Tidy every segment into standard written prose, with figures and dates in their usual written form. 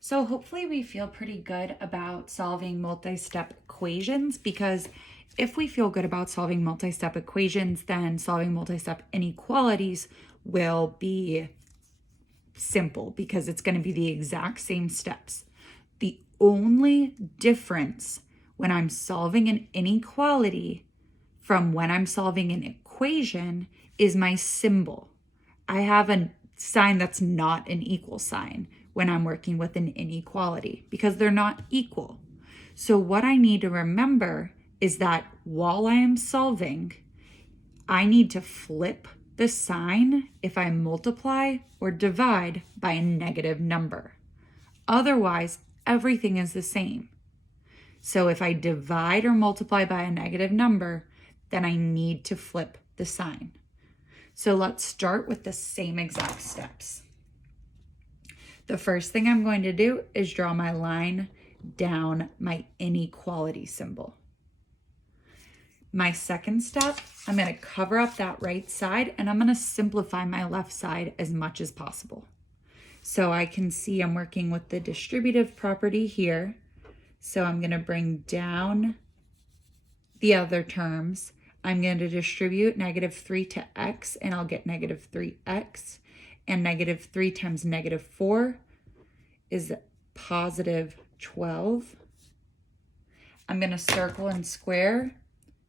So hopefully we feel pretty good about solving multi-step equations, because if we feel good about solving multi-step equations, then solving multi-step inequalities will be simple because it's going to be the exact same steps. The only difference when I'm solving an inequality from when I'm solving an equation is my symbol. I have a sign that's not an equal sign when I'm working with an inequality because they're not equal. So what I need to remember is that while I am solving, I need to flip the sign if I multiply or divide by a negative number. Otherwise, everything is the same. So if I divide or multiply by a negative number, then I need to flip the sign. So let's start with the same exact steps. The first thing I'm going to do is draw my line down my inequality symbol. My second step, I'm going to cover up that right side and I'm going to simplify my left side as much as possible. So I can see I'm working with the distributive property here. So I'm going to bring down the other terms. I'm going to distribute -3 to x, and I'll get -3x. And -3 times -4 is +12. I'm going to circle and square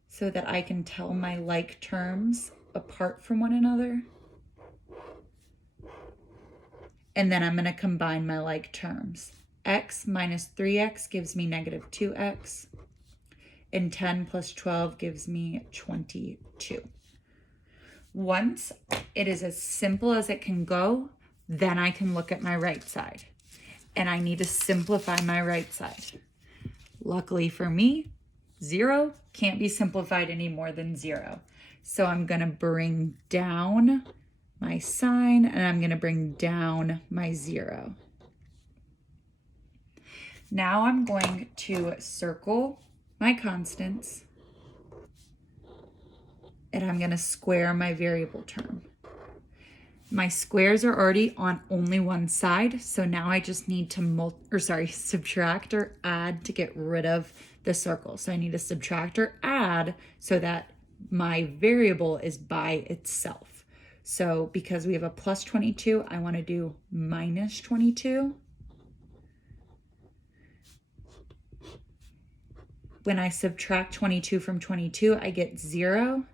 so that I can tell my like terms apart from one another. And then I'm going to combine my like terms. X minus 3x gives me -2x. And 10 plus 12 gives me 22. Once it is as simple as it can go, then I can look at my right side. And I need to simplify my right side. Luckily for me, 0 can't be simplified any more than 0. So I'm going to bring down my sign and I'm going to bring down my 0. Now I'm going to circle my constants, and I'm going to square my variable term. My squares are already on only one side, so now I just need to subtract or add to get rid of the circle. So I need to subtract or add so that my variable is by itself. So because we have a plus 22, I want to do minus 22. When I subtract 22 from 22, I get 0.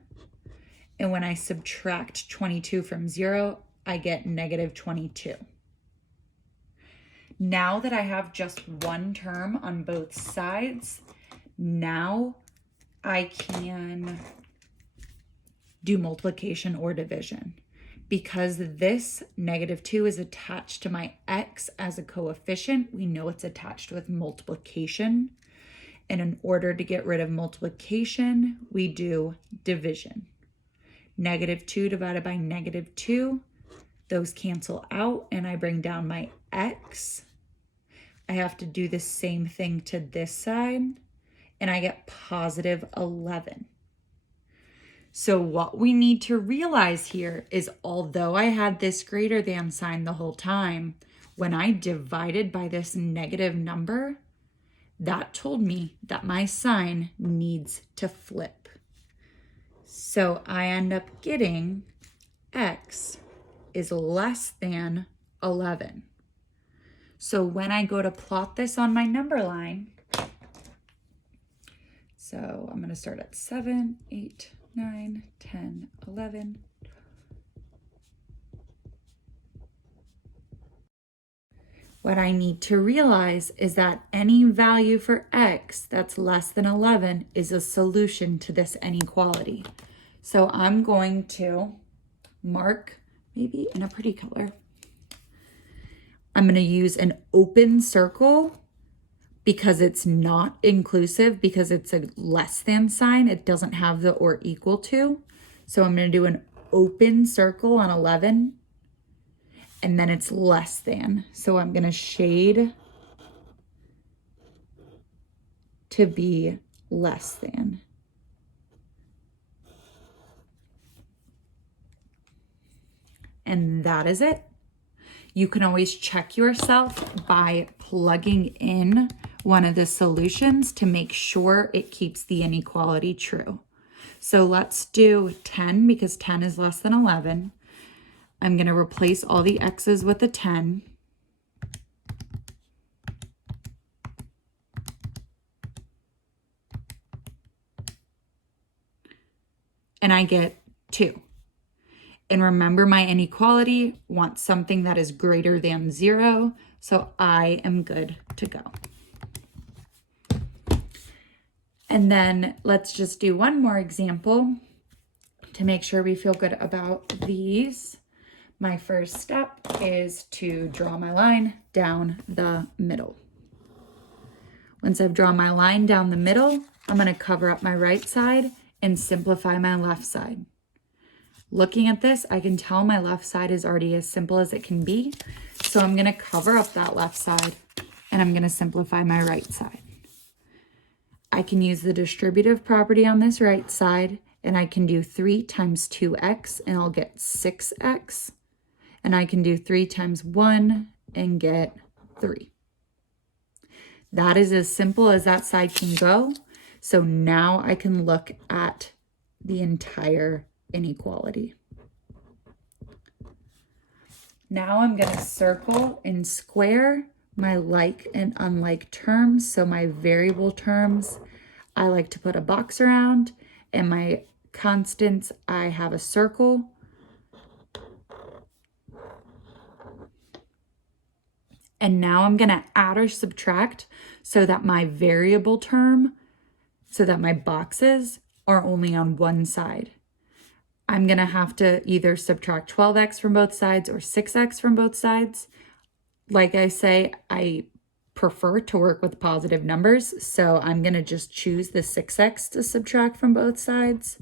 And when I subtract 22 from 0, I get -22. Now that I have just one term on both sides, now I can do multiplication or division. Because this -2 is attached to my x as a coefficient, we know it's attached with multiplication. And in order to get rid of multiplication, we do division. -2 divided by -2, those cancel out and I bring down my x. I have to do the same thing to this side and I get +11. So what we need to realize here is although I had this greater than sign the whole time, when I divided by this negative number, that told me that my sign needs to flip. So I end up getting x is less than 11. So when I go to plot this on my number line, so I'm going to start at 7, 8, 9, 10, 11. What I need to realize is that any value for x that's less than 11 is a solution to this inequality. So I'm going to mark maybe in a pretty color. I'm going to use an open circle because it's not inclusive, because it's a less than sign. It doesn't have the or equal to. So I'm going to do an open circle on 11. And then it's less than. So I'm going to shade to be less than. And that is it. You can always check yourself by plugging in one of the solutions to make sure it keeps the inequality true. So let's do 10 because 10 is less than 11. I'm going to replace all the x's with a 10. And I get 2. And remember, my inequality wants something that is greater than 0, so I am good to go. And then let's just do one more example to make sure we feel good about these. My first step is to draw my line down the middle. Once I've drawn my line down the middle, I'm going to cover up my right side and simplify my left side. Looking at this, I can tell my left side is already as simple as it can be. So I'm going to cover up that left side and I'm going to simplify my right side. I can use the distributive property on this right side and I can do 3 times 2x and I'll get 6x. And I can do 3 times 1 and get 3. That is as simple as that side can go. So now I can look at the entire inequality. Now I'm going to circle and square my like and unlike terms. So my variable terms, I like to put a box around, and my constants, I have a circle. And now I'm going to add or subtract so that my variable term, so that my boxes are only on one side. I'm going to have to either subtract 12x from both sides or 6x from both sides. Like I say, I prefer to work with positive numbers, so I'm going to just choose the 6x to subtract from both sides.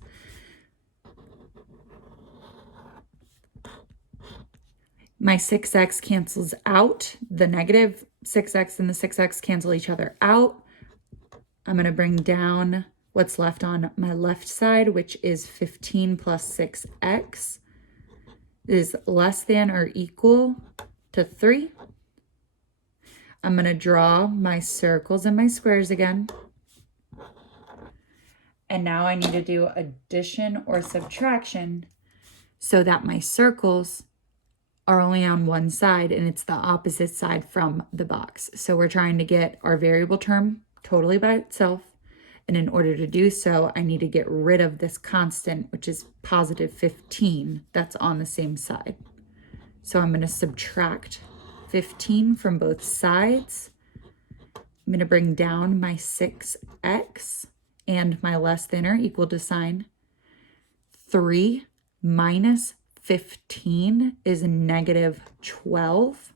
My 6x cancels out. The negative 6x and the 6x cancel each other out. I'm going to bring down what's left on my left side, which is 15 plus 6x is less than or equal to 3. I'm going to draw my circles and my squares again. And now I need to do addition or subtraction so that my circles are only on one side and it's the opposite side from the box. So we're trying to get our variable term totally by itself. And in order to do so, I need to get rid of this constant, which is positive 15, that's on the same side. So I'm going to subtract 15 from both sides. I'm going to bring down my 6x and my less than or equal to sign. 3 minus 15 is negative 12.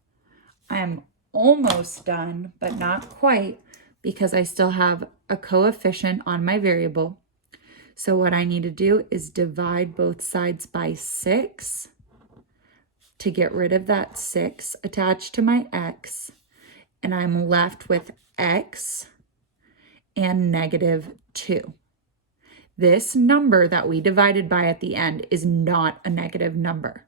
I am almost done, but not quite, because I still have a coefficient on my variable. So what I need to do is divide both sides by 6 to get rid of that 6 attached to my x, and I'm left with x and negative 2. This number that we divided by at the end is not a negative number.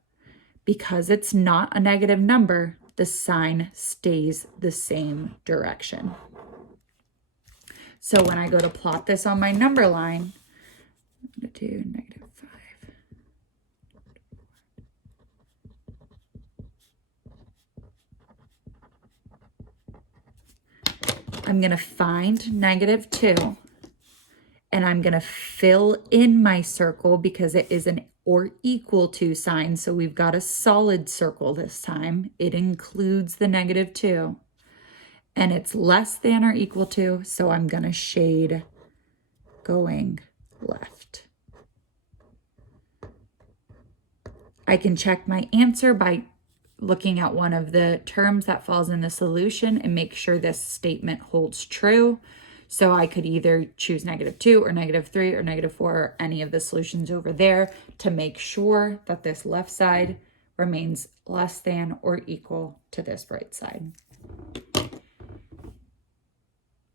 Because it's not a negative number, the sign stays the same direction. So when I go to plot this on my number line, I'm going to do negative 5. I'm going to find negative 2. And I'm going to fill in my circle because it is an or equal to sign. So we've got a solid circle this time. It includes the negative 2. And it's less than or equal to, so I'm going to shade going left. I can check my answer by looking at one of the terms that falls in the solution and make sure this statement holds true. So I could either choose negative 2 or negative 3 or negative 4 or any of the solutions over there to make sure that this left side remains less than or equal to this right side.